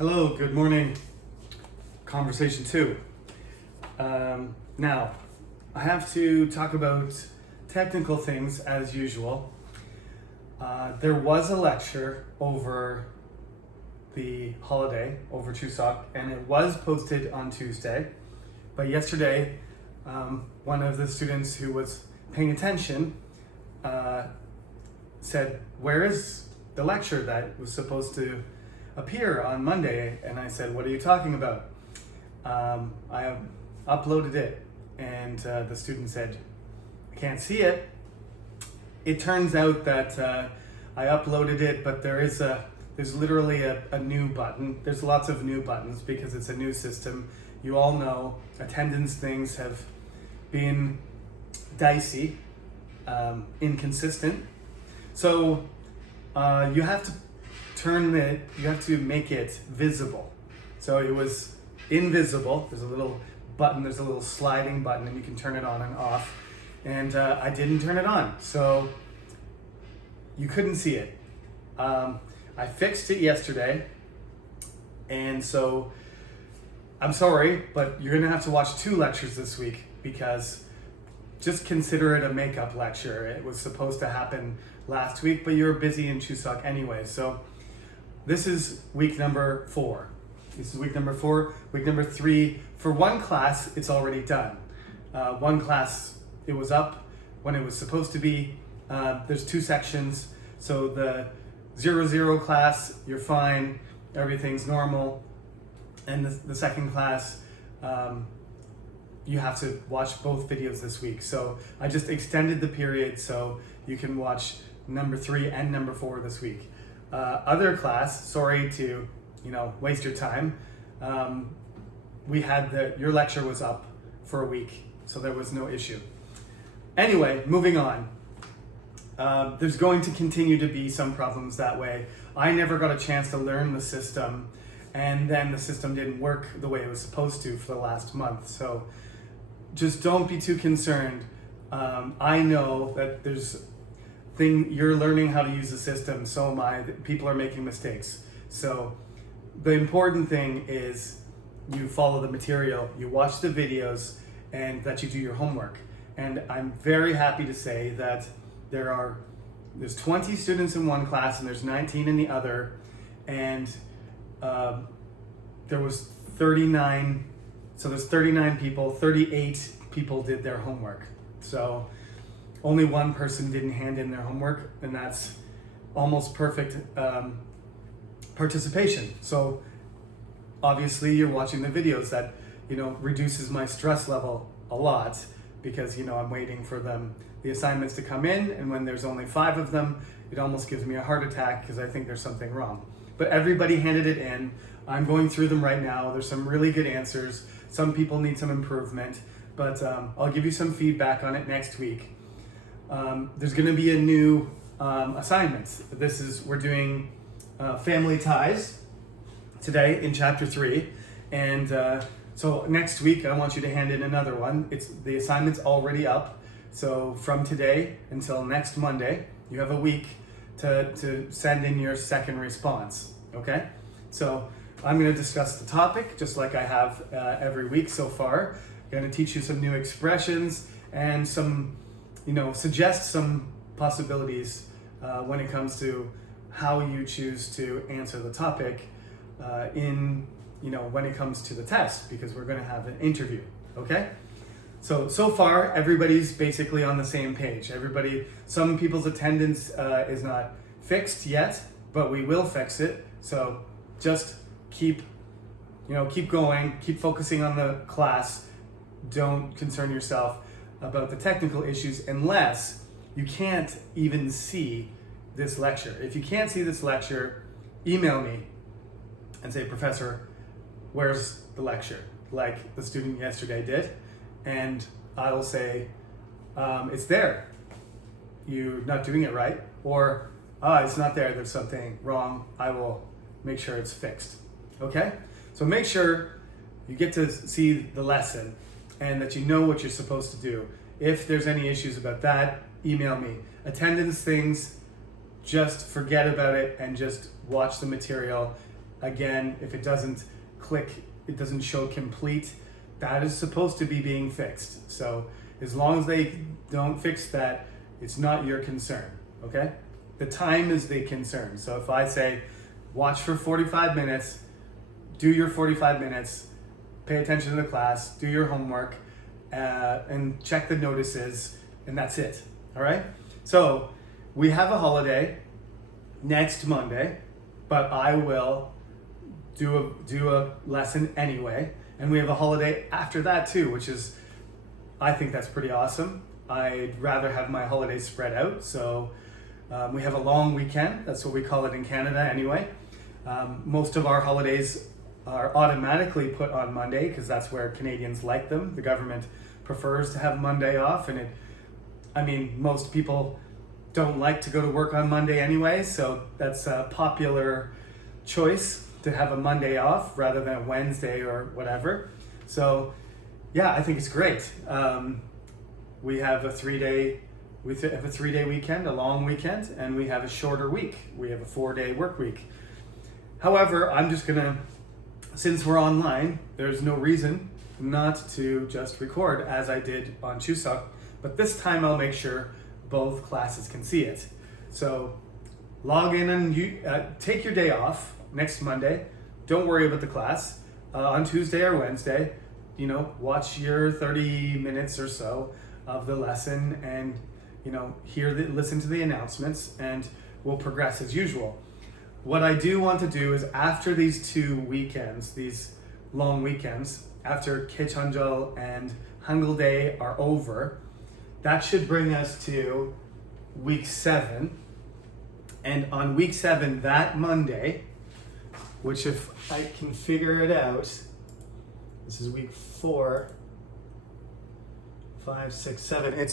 Hello, good morning. Conversation 2. Now, I have to talk about technical things as usual. There was a lecture over the holiday, over Chuseok, and it was posted on Tuesday. But yesterday, one of the students who was paying attention said, "Where is the lecture that was supposed to appear on Monday?" And I said, "What are you talking about?" I have uploaded it, and the student said, "I can't see it." It turns out that I uploaded it, but there's literally a new button. There's lots of new buttons because it's a new system. You all know attendance things have been dicey, inconsistent. So you have to make it visible. So it was invisible. There's a little button, there's a little sliding button, and you can turn it on and off. And I didn't turn it on, so you couldn't see it. I fixed it yesterday, and so I'm sorry, but you're gonna have to watch 2 lectures this week because just consider it a makeup lecture. It was supposed to happen last week, but you were busy in Chuseok anyway. So this is week number 4. This is week number 4. Week number 3, for one class, it's already done. One class, it was up when it was supposed to be. There's 2 sections. So the 0-0 class, you're fine, everything's normal. And the second class, you have to watch both videos this week. So I just extended the period so you can watch number 3 and number 4 this week. Other class, sorry to waste your time. We had your lecture was up for a week, so there was no issue. Anyway, moving on. There's going to continue to be some problems that way. I never got a chance to learn the system, and then the system didn't work the way it was supposed to for the last month. So just don't be too concerned. I know that you're learning how to use the system, so am I. People are making mistakes. So the important thing is you follow the material, you watch the videos, and that you do your homework. And I'm very happy to say that there's 20 students in one class and there's 19 in the other, and there was 39, so there's 39 people, 38 people did their homework. So only one person didn't hand in their homework, and that's almost perfect participation. So obviously you're watching the videos. That reduces my stress level a lot because I'm waiting for the assignments to come in, and when there's only 5 of them, it almost gives me a heart attack because I think there's something wrong. But everybody handed it in. I'm going through them right now. There's some really good answers. Some people need some improvement, but I'll give you some feedback on it next week. There's going to be a new assignment. We're doing family ties today in chapter 3, and so next week I want you to hand in another one. The assignment's already up, so from today until next Monday you have a week to send in your second response. Okay, so I'm going to discuss the topic just like I have every week so far. I'm going to teach you some new expressions and suggest some possibilities when it comes to how you choose to answer the topic when it comes to the test, because we're going to have an interview. Okay, so far everybody's basically on the same page. Some people's attendance is not fixed yet, but we will fix it. So just keep going, keep focusing on the class. Don't concern yourself about the technical issues unless you can't even see this lecture. If you can't see this lecture, email me and say, "Professor, where's the lecture?" like the student yesterday did, and I will say, "It's there. You're not doing it right," or "It's not there, there's something wrong." I will make sure it's fixed. Okay? So make sure you get to see the lesson and that you know what you're supposed to do. If there's any issues about that, email me. Attendance things, just forget about it and just watch the material again, if it doesn't click, it doesn't show complete, that is supposed to be being fixed. So as long as they don't fix that, it's not your concern, okay? The time is the concern. So if I say, watch for 45 minutes, do your 45 minutes, pay attention to the class, do your homework, and check the notices, and that's it, all right? So we have a holiday next Monday, but I will do a lesson anyway, and we have a holiday after that too, which is, I think that's pretty awesome. I'd rather have my holidays spread out, so we have a long weekend. That's what we call it in Canada anyway. Most of our holidays are automatically put on Monday because that's where Canadians like them. The government prefers to have Monday off, and most people don't like to go to work on Monday anyway, so that's a popular choice to have a Monday off rather than a Wednesday or whatever. So yeah, I think it's great. We have a 3-day weekend, a long weekend, and we have a shorter week. We have a 4-day work week. However, I'm just gonna, since we're online, there's no reason not to just record as I did on Chuseok, but this time I'll make sure both classes can see it. So log in and take your day off next Monday. Don't worry about the class. On Tuesday or Wednesday, watch your 30 minutes or so of the lesson and, listen to the announcements, and we'll progress as usual. What I do want to do is after these 2 weekends, these long weekends, after Kechanjal and Hangul Day are over, that should bring us to week 7. And on week 7, that Monday, which if I can figure it out, this is week 4, 5, 6, 7.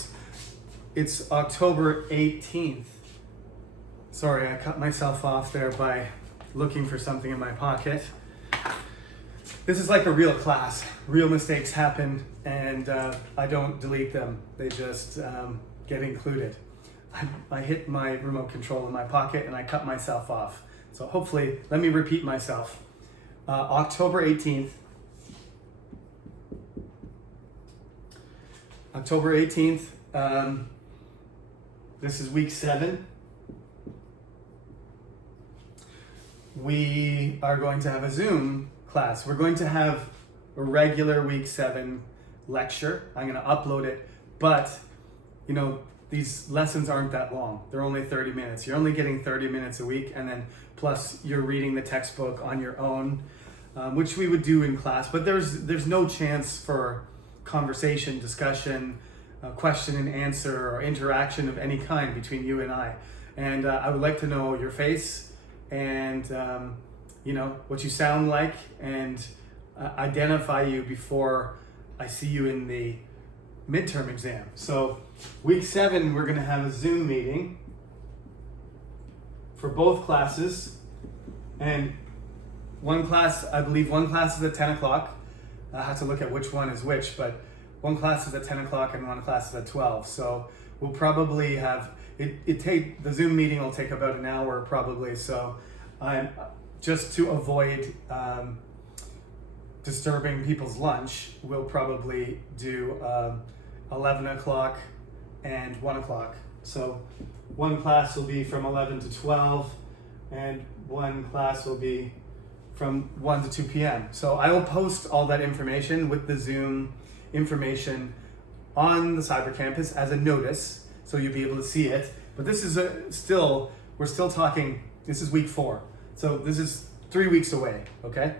It's October 18th. Sorry, I cut myself off there by looking for something in my pocket. This is like a real class. Real mistakes happen, and I don't delete them. They just get included. I hit my remote control in my pocket and I cut myself off. So hopefully, let me repeat myself. October 18th. October 18th. This is week 7. We are going to have a Zoom class. We're going to have a regular week 7 lecture. I'm going to upload it, but these lessons aren't that long. They're only 30 minutes. You're only getting 30 minutes a week, and then plus you're reading the textbook on your own, which we would do in class, but there's no chance for conversation, discussion, question and answer, or interaction of any kind between you and I. And I would like to know your face and what you sound like, and identify you before I see you in the midterm exam. So week 7, we're going to have a Zoom meeting for both classes, and I believe one class is at 10 o'clock. I have to look at which one is which, but one class is at 10 o'clock and one class is at 12. So we'll probably have the Zoom meeting will take about an hour probably. So I'm just to avoid disturbing people's lunch, we'll probably do 11 o'clock and 1 o'clock. So one class will be from 11 to 12, and one class will be from 1 to 2 p.m. So I will post all that information with the Zoom information on the Cyber Campus as a notice, so you'll be able to see it. But this is we're still talking, this is week 4. So this is 3 weeks away, okay?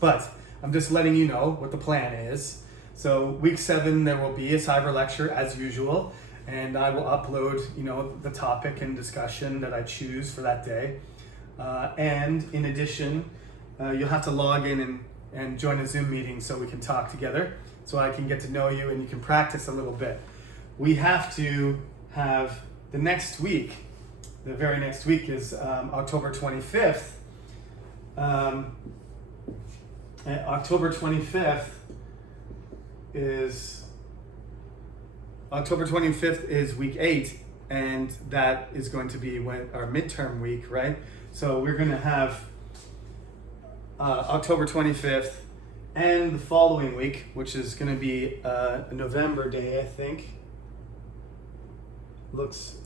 But I'm just letting you know what the plan is. So week 7, there will be a cyber lecture as usual, and I will upload, the topic and discussion that I choose for that day. And in addition, you'll have to log in and join a Zoom meeting so we can talk together, so I can get to know you and you can practice a little bit. We have to have the next week, the very next week is October 25th. October 25th is week 8, and that is going to be our midterm week, right? So we're going to have October 25th, and the following week, which is going to be a November day, I think. Looks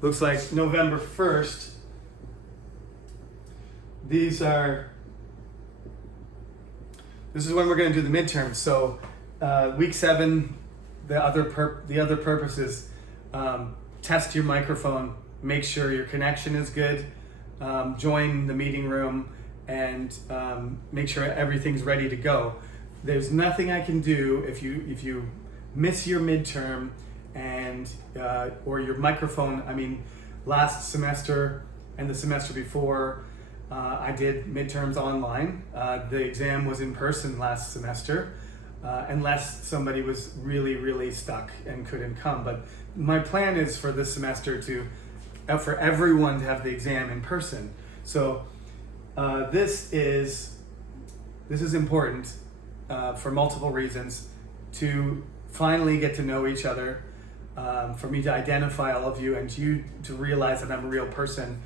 like November 1st. This is when we're going to do the midterms. So week 7, the other purpose is test your microphone, make sure your connection is good, join the meeting room, and make sure everything's ready to go. There's nothing I can do if you miss your midterm and or your microphone. I mean, last semester and the semester before, I did midterms online. The exam was in person last semester, unless somebody was really stuck and couldn't come. But my plan is for this semester for everyone to have the exam in person. So this is important for multiple reasons, to finally get to know each other, for me to identify all of you, and you to realize that I'm a real person,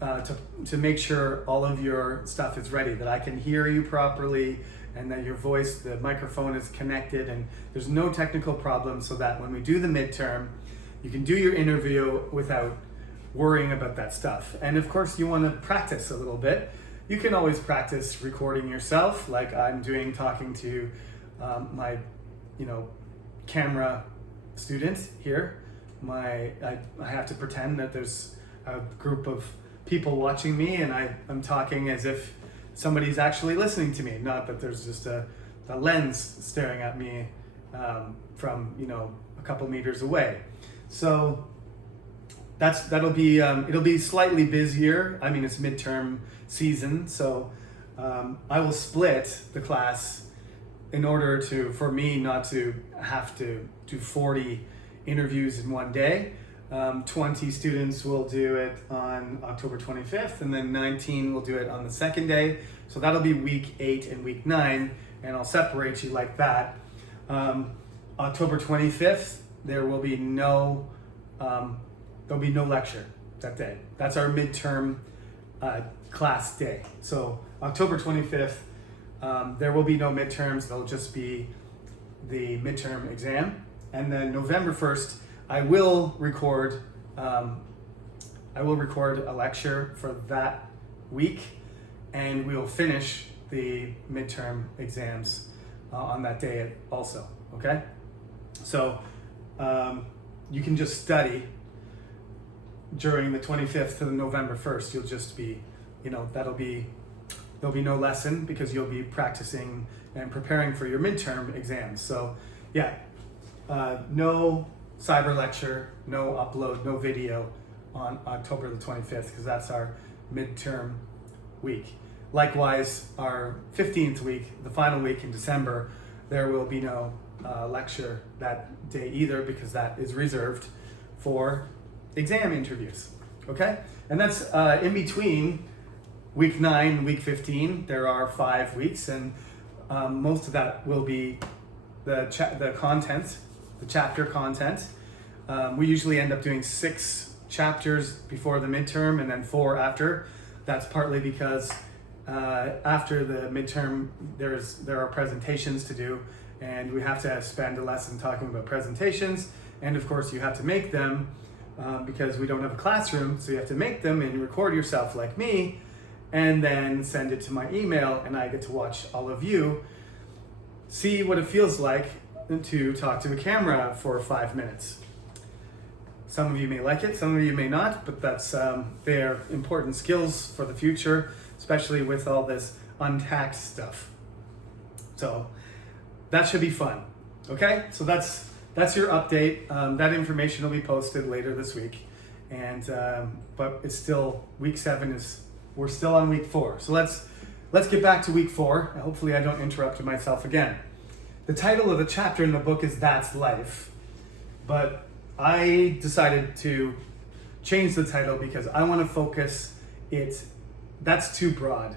to make sure all of your stuff is ready, that I can hear you properly, and that your voice, the microphone is connected, and there's no technical problems, so that when we do the midterm, you can do your interview without worrying about that stuff. And of course, you want to practice a little bit. You can always practice recording yourself, like I'm doing, talking to my, camera student here. I have to pretend that there's a group of people watching me, and I'm talking as if somebody's actually listening to me, not that there's just a lens staring at me from a couple meters away. So that'll be it'll be slightly busier. I mean, it's midterm season, so I will split the class in order for me not to have to do 40 interviews in one day. 20 students will do it on October 25th, and then 19 will do it on the second day. So that'll be week 8 and week 9, and I'll separate you like that. October 25th, there will be no lecture that day. That's our midterm class day. So October 25th, there will be no midterms. There'll just be the midterm exam, and then November 1st, I will record a lecture for that week, and we will finish the midterm exams on that day also, okay? So you can just study during the 25th to the November 1st. You'll just be, there'll be no lesson because you'll be practicing and preparing for your midterm exams. So yeah, no cyber lecture, no upload, no video on October the 25th, because that's our midterm week. Likewise, our 15th week, the final week in December, there will be no lecture that day either, because that is reserved for exam interviews, okay? And that's in between week 9 and week 15. There are 5 weeks, and most of that will be the content, the chapter content. We usually end up doing 6 chapters before the midterm and then 4 after. That's partly because after the midterm, there are presentations to do, and we have to spend a lesson talking about presentations. And of course, you have to make them because we don't have a classroom, so you have to make them and record yourself like me, and then send it to my email, and I get to watch all of you see what it feels like to talk to a camera for 5 minutes. Some of you may like it, some of you may not, but they're important skills for the future, especially with all this untaxed stuff. So that should be fun, okay? So that's your update. That information will be posted later this week, and but it's still week 7 we're still on week 4. So let's get back to week 4. Hopefully I don't interrupt myself again. The title of the chapter in the book is That's Life, but I decided to change the title because I want to focus that's too broad.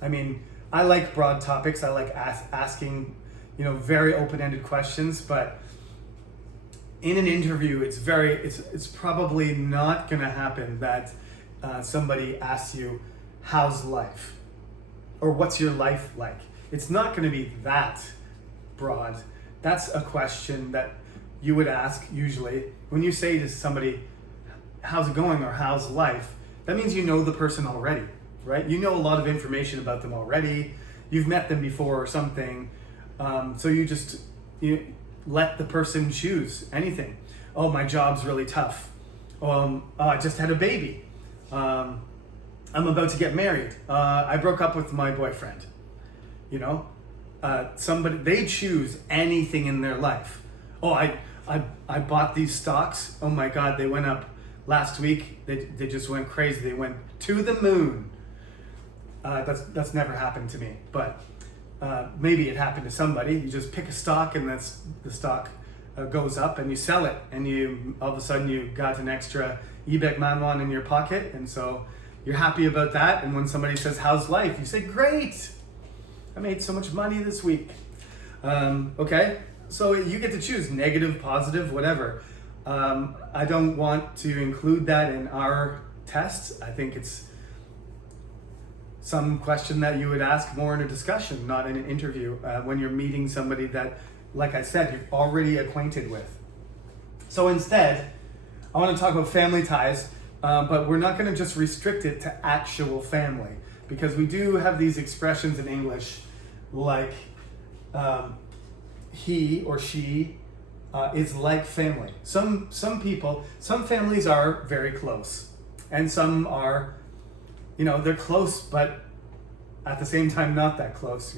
I mean, I like broad topics. I like asking, very open-ended questions, but in an interview, it's probably not going to happen that somebody asks you, how's life? or what's your life like? It's not going to be that broad. That's a question that you would ask usually when you say to somebody, how's it going, or how's life? That means you know the person already, right? You know a lot of information about them already. You've met them before or something. So you let the person choose anything. Oh, my job's really tough. I just had a baby. I'm about to get married. I broke up with my boyfriend. You know, they choose anything in their life. Oh, I bought these stocks. Oh my God, they went up last week. They just went crazy. They went to the moon. That's never happened to me, but maybe it happened to somebody. You just pick a stock, and the stock goes up, and you sell it, and you all of a sudden you got an extra ibek manwan in your pocket, and so you're happy about that. And when somebody says, how's life? You say, great, I made so much money this week. Okay, so you get to choose negative, positive, whatever. I don't want to include that in our tests. I think it's some question that you would ask more in a discussion, not in an interview, when you're meeting somebody that, like I said, you're already acquainted with. So instead, I want to talk about family ties, but we're not going to just restrict it to actual family, because we do have these expressions in English like he or she is like family. Some families are very close, and some are, they're close, but at the same time not that close,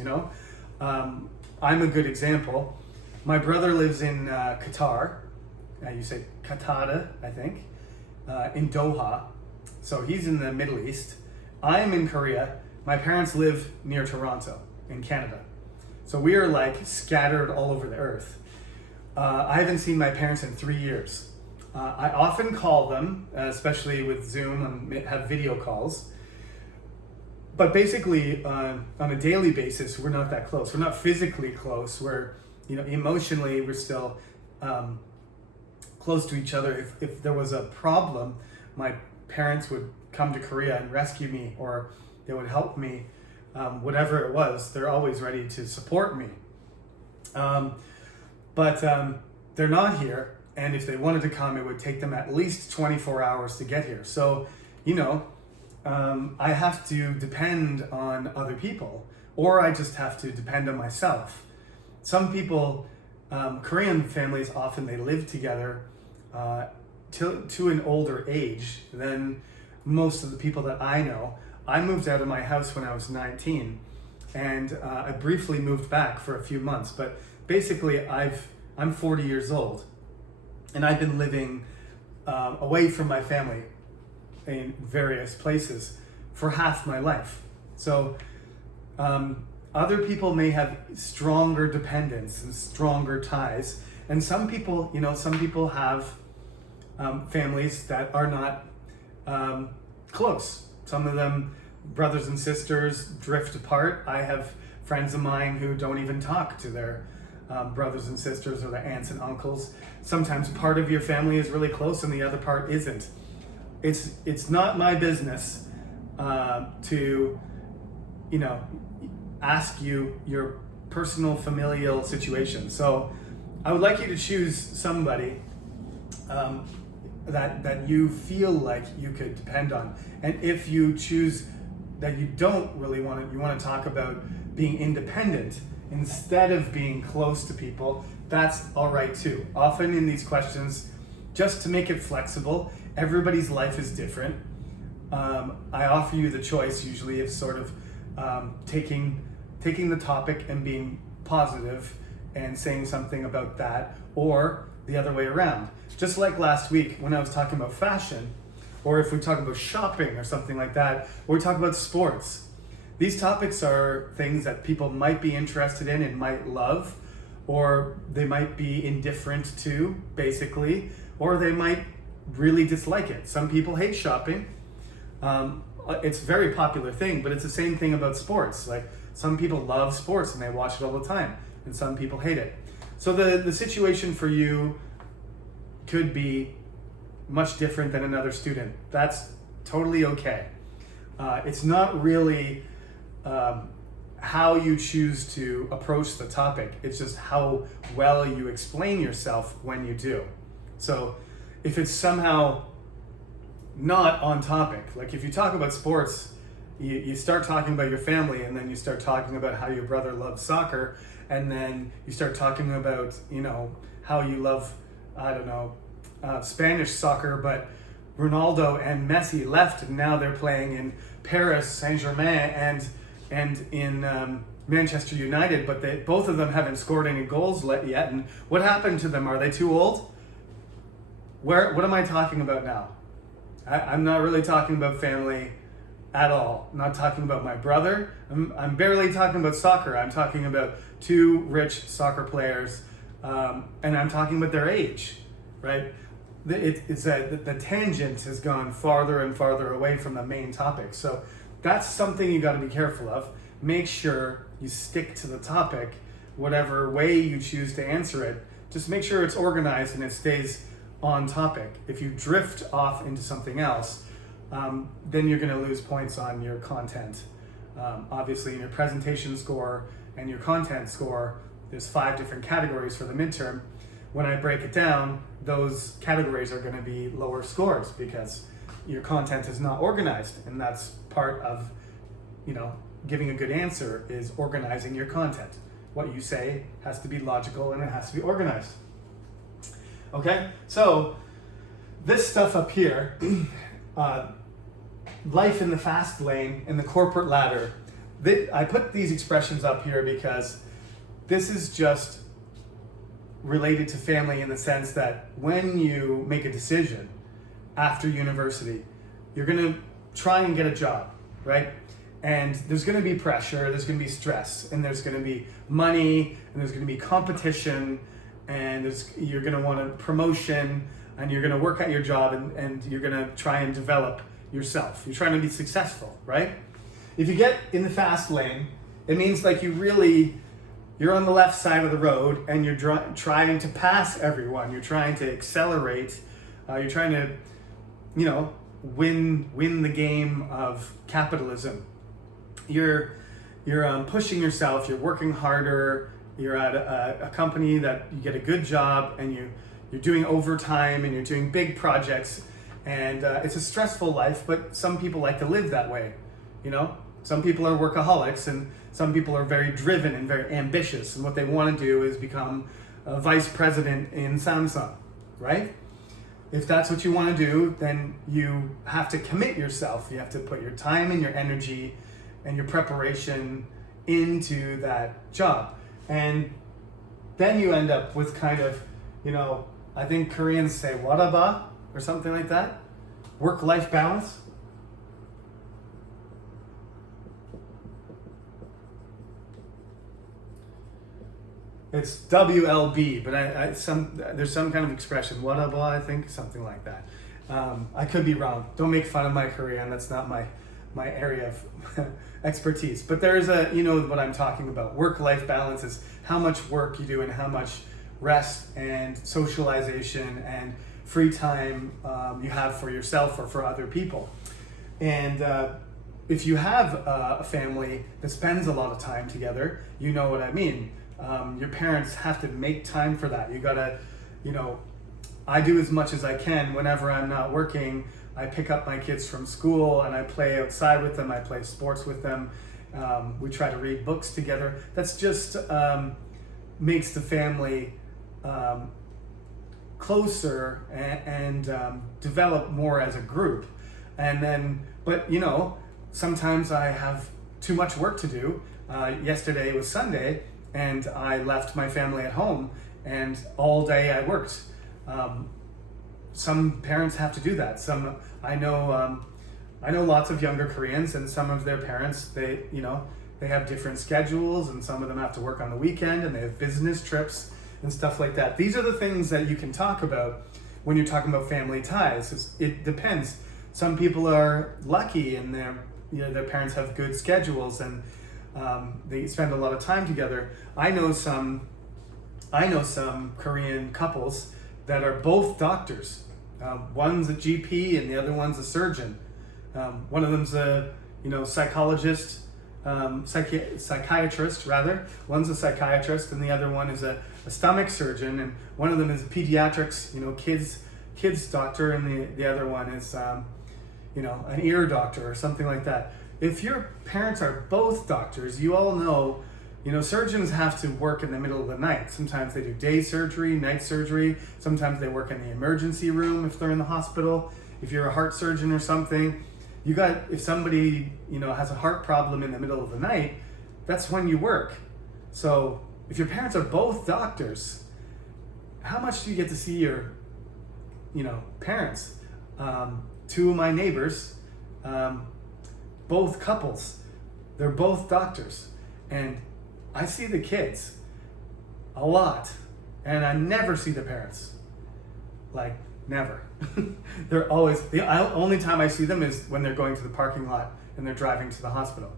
I'm a good example. My brother lives in Qatar. You say Qatar, I think, in Doha. So he's in the Middle East. I'm in Korea. My parents live near Toronto in Canada. So we are like scattered all over the earth. I haven't seen my parents in 3 years. I often call them, especially with Zoom, and have video calls. But basically, on a daily basis, we're not that close. We're not physically close. We're, emotionally, we're still close to each other. If there was a problem, my parents would come to Korea and rescue me, or they would help me, whatever it was. They're always ready to support me. But they're not here, and if they wanted to come, it would take them at least 24 hours to get here. So, I have to depend on other people, or I just have to depend on myself. Some people, Korean families, often they live together to an older age than most of the people that I know. I moved out of my house when I was 19, and I briefly moved back for a few months, but basically I'm 40 years old, and I've been living away from my family in various places for half my life. So other people may have stronger dependence and stronger ties, and some people have families that are not close. Some of them, brothers and sisters, drift apart. I have friends of mine who don't even talk to their brothers and sisters or their aunts and uncles. Sometimes part of your family is really close and the other part isn't. It's not my business to ask you your personal familial situation. So I would like you to choose somebody that you feel like you could depend on. And if you choose that you don't really want to, you want to talk about being independent instead of being close to people, that's all right too. Often in these questions, just to make it flexible, everybody's life is different. I offer you the choice usually of sort of taking the topic and being positive and saying something about that, or the other way around. Just like last week when I was talking about fashion, or if we talk about shopping or something like that, or we talk about sports. These topics are things that people might be interested in and might love, or they might be indifferent to, basically, or they might really dislike it. Some people hate shopping. It's a very popular thing, but it's the same thing about sports. Like, some people love sports and they watch it all the time, and some people hate it. So the situation for you could be much different than another student. That's totally okay. It's not really how you choose to approach the topic. It's just how well you explain yourself when you do. So if it's somehow not on topic, like if you talk about sports, you start talking about your family, and then you start talking about how your brother loves soccer, and then you start talking about, how you love, I don't know, Spanish soccer, but Ronaldo and Messi left, and now they're playing in Paris Saint-Germain and in Manchester United, but both of them haven't scored any goals yet. And what happened to them? Are they too old? What am I talking about now? I'm not really talking about family at all. I'm not talking about my brother. I'm barely talking about soccer. I'm talking about two rich soccer players, and I'm talking about their age, right? The tangent has gone farther and farther away from the main topic. So that's something you got to be careful of. Make sure you stick to the topic, whatever way you choose to answer it. Just make sure it's organized and it stays on topic. If you drift off into something else, then you're going to lose points on your content. Obviously, in your presentation score and your content score, there's 5 different categories for the midterm. When I break it down, those categories are going to be lower scores because your content is not organized, and that's part of, giving a good answer is organizing your content. What you say has to be logical and it has to be organized. Okay, so this stuff up here, life in the fast lane, in the corporate ladder, I put these expressions up here because this is just related to family in the sense that when you make a decision after university, you're going to try and get a job, right? And there's going to be pressure, there's going to be stress, and there's going to be money, and there's going to be competition, and you're going to want a promotion, and you're going to work at your job, and you're going to try and develop yourself. You're trying to be successful, right? If you get in the fast lane, it means like you're on the left side of the road, and you're trying to pass everyone. You're trying to accelerate. You're trying to, win the game of capitalism. You're pushing yourself. You're working harder. You're at a company that you get a good job, and you're doing overtime, and you're doing big projects, and it's a stressful life. But some people like to live that way. Some people are workaholics, and some people are very driven and very ambitious, and what they want to do is become a vice president in Samsung, right? If that's what you want to do, then you have to commit yourself. You have to put your time and your energy and your preparation into that job. And then you end up with kind of, I think Koreans say waraba or something like that. Work-life balance. It's WLB, but there's some kind of expression, waraba, I think, something like that. I could be wrong. Don't make fun of my Korean. That's not my area of expertise. But there's what I'm talking about. Work-life balance is how much work you do and how much rest and socialization and free time you have for yourself or for other people. And if you have a family that spends a lot of time together, you know what I mean. Your parents have to make time for that. You gotta, I do as much as I can whenever I'm not working. I pick up my kids from school and I play outside with them. I play sports with them. We try to read books together. That's just makes the family closer and develop more as a group. And then, but sometimes I have too much work to do. Yesterday was Sunday, and I left my family at home, and all day I worked. Some parents have to do that. I know lots of younger Koreans, and some of their parents, they have different schedules, and some of them have to work on the weekend, and they have business trips and stuff like that. These are the things that you can talk about when you're talking about family ties. It depends. Some people are lucky, and their parents have good schedules, and they spend a lot of time together. I know some Korean couples that are both doctors. One's a GP and the other one's a surgeon. One of them's a psychologist, psychiatrist rather. One's a psychiatrist, and the other one is a stomach surgeon, and one of them is pediatrics, kids doctor, and the other one is an ear doctor or something like that. If your parents are both doctors, you all know, surgeons have to work in the middle of the night. Sometimes they do day surgery, night surgery. Sometimes they work in the emergency room if they're in the hospital. If you're a heart surgeon or something, if somebody, has a heart problem in the middle of the night, that's when you work. So if your parents are both doctors, how much do you get to see your, parents? Two of my neighbors, both couples, they're both doctors, and I see the kids a lot, and I never see the parents. Like, never. They're always, the only time I see them is when they're going to the parking lot and they're driving to the hospital.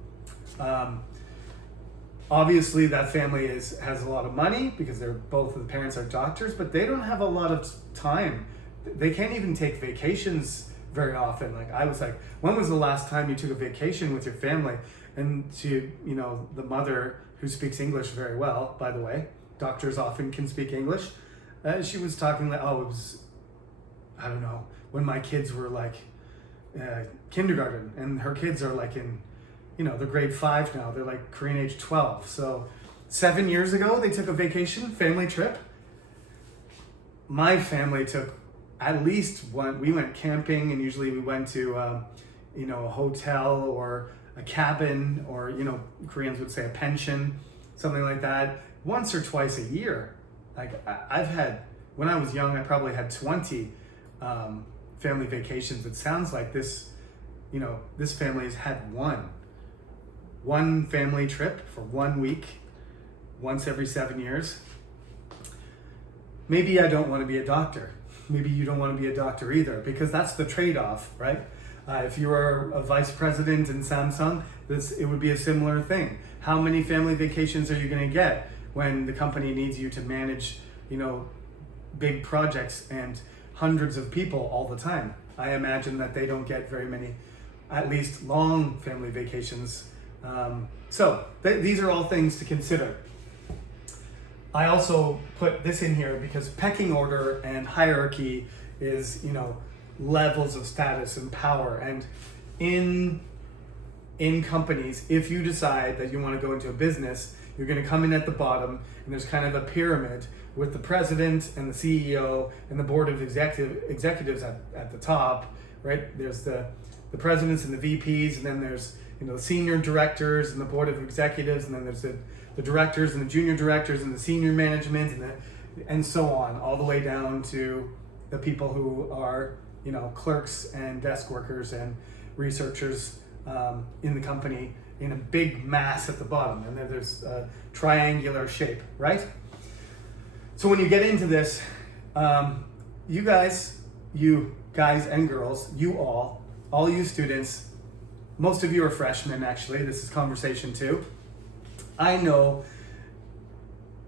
Obviously that family has a lot of money because both of the parents are doctors, but they don't have a lot of time. They can't even take vacations very often. Like, I was like, when was the last time you took a vacation with your family? And the mother, who speaks English very well, by the way, doctors often can speak English. She was talking like, it was, I don't know, when my kids were like kindergarten, and her kids are like in, they're grade 5 now. They're like Korean age 12. So 7 years ago, they took a vacation, family trip. My family took at least one. We went camping, and usually we went to, a hotel or a cabin, or, Koreans would say a pension, something like that, once or twice a year. Like, I've had, when I was young, I probably had 20 family vacations. It sounds like this family has had one family trip for 1 week, once every 7 years. Maybe I don't want to be a doctor. Maybe you don't want to be a doctor either, because that's the trade-off, right? If you were a vice president in Samsung, it would be a similar thing. How many family vacations are you going to get when the company needs you to manage, big projects and hundreds of people all the time? I imagine that they don't get very many, at least long family vacations. These are all things to consider. I also put this in here because pecking order and hierarchy is, levels of status and power. And in companies, if you decide that you want to go into a business, you're going to come in at the bottom, and there's kind of a pyramid with the president and the CEO and the board of executives at the top, right? There's the presidents and the VPs, and then there's the senior directors and the board of executives, and then there's the directors and the junior directors and the senior management and so on, all the way down to the people who are clerks and desk workers and researchers in the company, in a big mass at the bottom, and then there's a triangular shape, right? So when you get into this, you guys and girls, all you students, most of you are freshmen actually, this is conversation 2. I know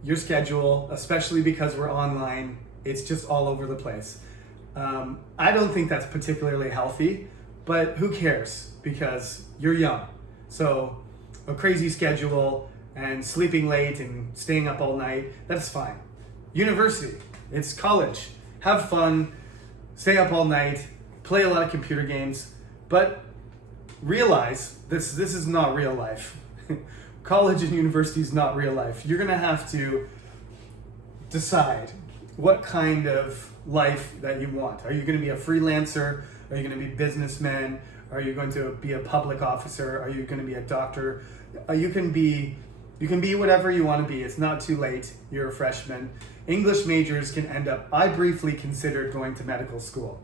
your schedule, especially because we're online, it's just all over the place. I don't think that's particularly healthy, but who cares, because you're young. So a crazy schedule and sleeping late and staying up all night, that's fine. University, it's college. Have fun, stay up all night, play a lot of computer games, but realize this is not real life. College and university is not real life. You're gonna have to decide what kind of life that you want. Are you going to be a freelancer? Are you going to be a businessman? Are you going to be a public officer? Are you going to be a doctor? You can be whatever you want to be. It's not too late. You're a freshman. English majors can end up, I briefly considered going to medical school.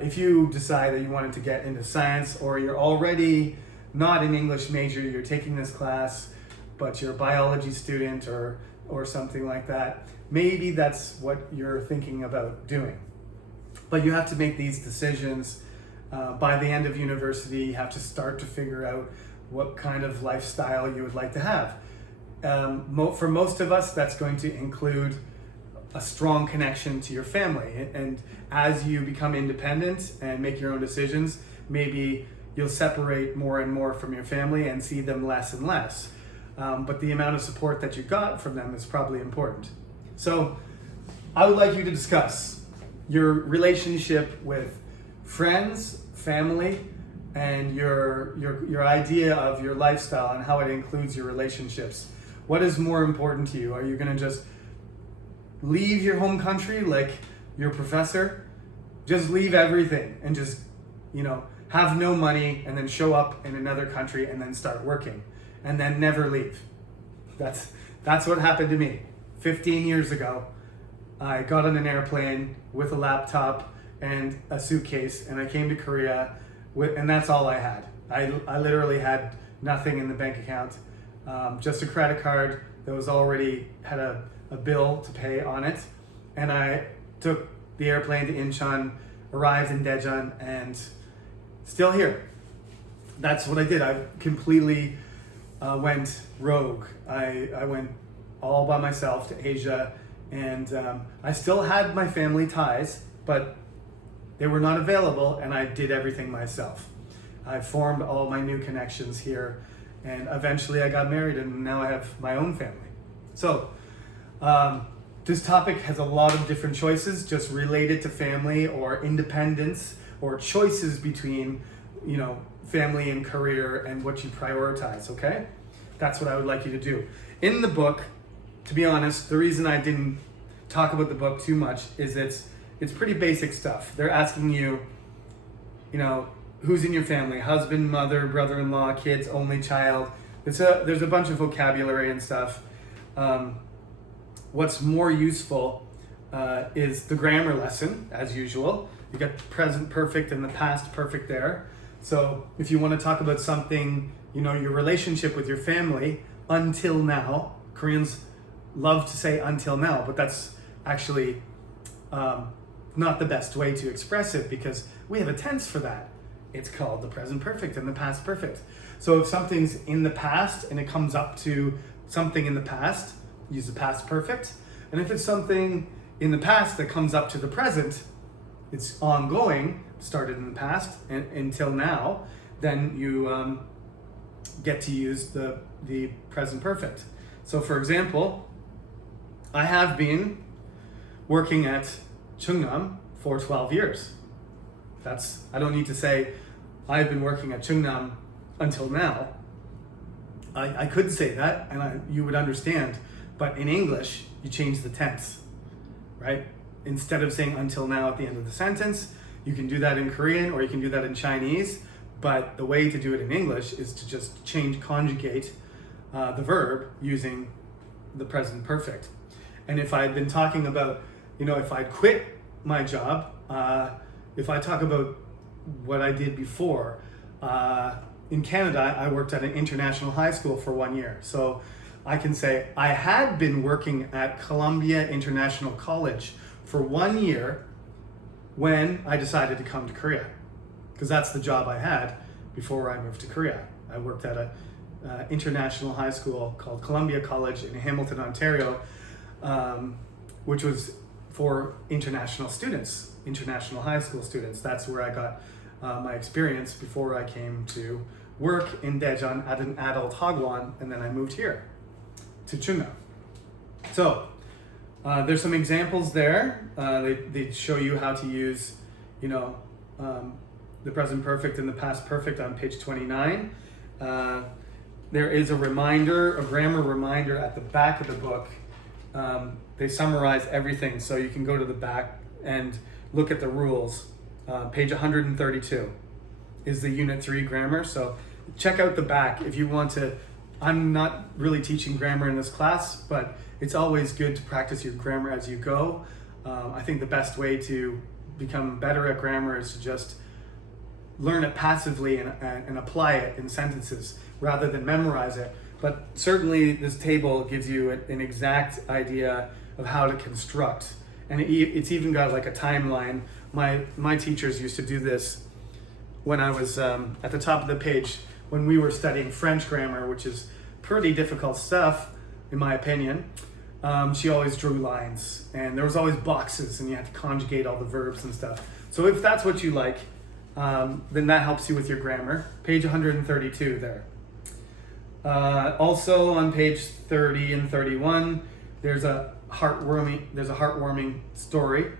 If you decide that you wanted to get into science, or you're already not an English major, you're taking this class, but you're a biology student or something like that, maybe that's what you're thinking about doing. But you have to make these decisions by the end of university. You have to start to figure out what kind of lifestyle you would like to have. For most of us, that's going to include a strong connection to your family. And as you become independent and make your own decisions, maybe you'll separate more and more from your family and see them less and less. But the amount of support that you got from them is probably important. So I would like you to discuss your relationship with friends, family, and your idea of your lifestyle and how it includes your relationships. What is more important to you? Are you going to just leave your home country like your professor? Just leave everything and just, have no money and then show up in another country and then start working and then never leave. That's what happened to me. 15 years ago, I got on an airplane with a laptop and a suitcase, and I came to Korea and that's all I had. I literally had nothing in the bank account, just a credit card that was already had a bill to pay on it, and I took the airplane to Incheon, arrived in Daejeon, and still here. That's what I did. I completely went rogue. I went all by myself to Asia, and I still had my family ties, but they were not available, and I did everything myself. I formed all my new connections here, and eventually I got married, and now I have my own family. So this topic has a lot of different choices just related to family or independence or choices between, family and career and what you prioritize, okay? That's what I would like you to do. In the book, to be honest, the reason I didn't talk about the book too much is it's pretty basic stuff. They're asking you, who's in your family? Husband, mother, brother-in-law, kids, only child. There's a bunch of vocabulary and stuff. What's more useful is the grammar lesson, as usual. You got present perfect and the past perfect there. So if you want to talk about something, your relationship with your family until now, Koreans love to say until now, but that's actually not the best way to express it because we have a tense for that. It's called the present perfect and the past perfect. So if something's in the past and it comes up to something in the past, use the past perfect. And if it's something in the past that comes up to the present, it's ongoing, started in the past and until now, then you get to use the present perfect. So for example, I have been working at Chungnam for 12 years. I don't need to say I've been working at Chungnam until now. I could say that and you would understand, but in English, you change the tense, right? Instead of saying until now at the end of the sentence, you can do that in Korean or you can do that in Chinese, but the way to do it in English is to just conjugate the verb using the present perfect. And if I'd been talking about, if I'd quit my job, if I talk about what I did before, in Canada, I worked at an international high school for 1 year. So I can say I had been working at Columbia International College for 1 year when I decided to come to Korea, because that's the job I had before I moved to Korea. I worked at a international high school called Columbia College in Hamilton, Ontario, which was for international students, international high school students. That's where I got my experience before I came to work in Daejeon at an adult hagwon, and then I moved here to Chungnam. So there's some examples there. They show you how to use, the present perfect and the past perfect on page 29. There is a grammar reminder at the back of the book. They summarize everything, so you can go to the back and look at the rules. Page 132 is the Unit 3 grammar, so check out the back if you want to. I'm not really teaching grammar in this class, but it's always good to practice your grammar as you go. I think the best way to become better at grammar is to just learn it passively and apply it in sentences rather than memorize it. But certainly this table gives you an exact idea of how to construct. And it's even got like a timeline. My teachers used to do this when I was at the top of the page when we were studying French grammar, which is pretty difficult stuff, in my opinion. She always drew lines, and there was always boxes, and you had to conjugate all the verbs and stuff. So if that's what you like, then that helps you with your grammar. Page 132 there. Also on page 30 and 31, there's a heartwarming story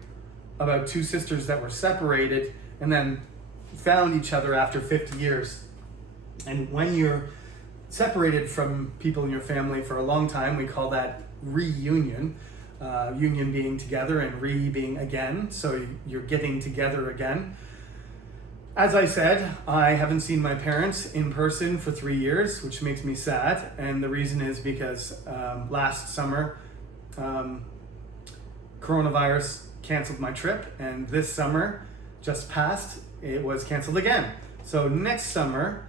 about two sisters that were separated and then found each other after 50 years. And when you're separated from people in your family for a long time, we call that reunion. Union being together and re being again, so you're getting together again. As I said, I haven't seen my parents in person for 3 years, which makes me sad, and the reason is because last summer coronavirus canceled my trip, and this summer just passed, it was canceled again. So next summer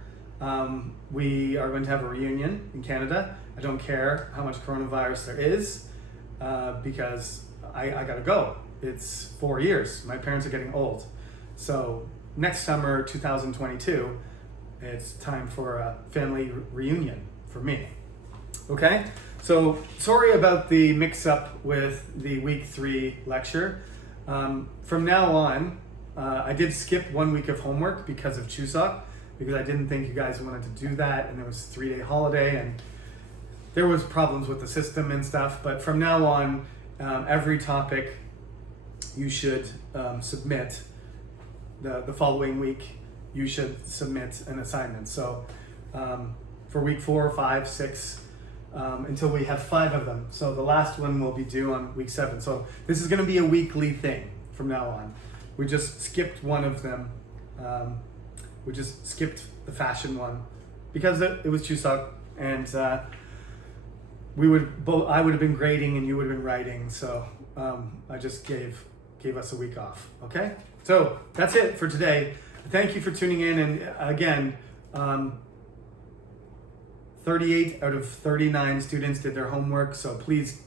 we are going to have a reunion in Canada. I don't care how much coronavirus there is, because I gotta go. It's 4 years. My parents are getting old. So next summer, 2022, it's time for a family reunion for me. Okay? So sorry about the mix-up with the week 3 lecture. From now on, I did skip 1 week of homework because of Chuseok, because I didn't think you guys wanted to do that, and it was a 3-day holiday, and there was problems with the system and stuff. But from now on, every topic you should submit. The following week, you should submit an assignment. So for week 4, 5, 6, until we have 5 of them. So the last one will be due on week 7. So this is going to be a weekly thing from now on. We just skipped one of them. We just skipped the fashion one because it was Chuseok, and I would have been grading and you would have been writing. So I just gave us a week off. Okay, so that's it for today. Thank you for tuning in, and again, 38 out of 39 students did their homework, so please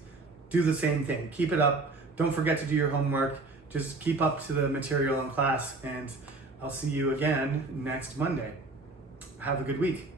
do the same thing. Keep it up. Don't forget to do your homework. Just keep up to the material in class, and I'll see you again next Monday. Have a good week.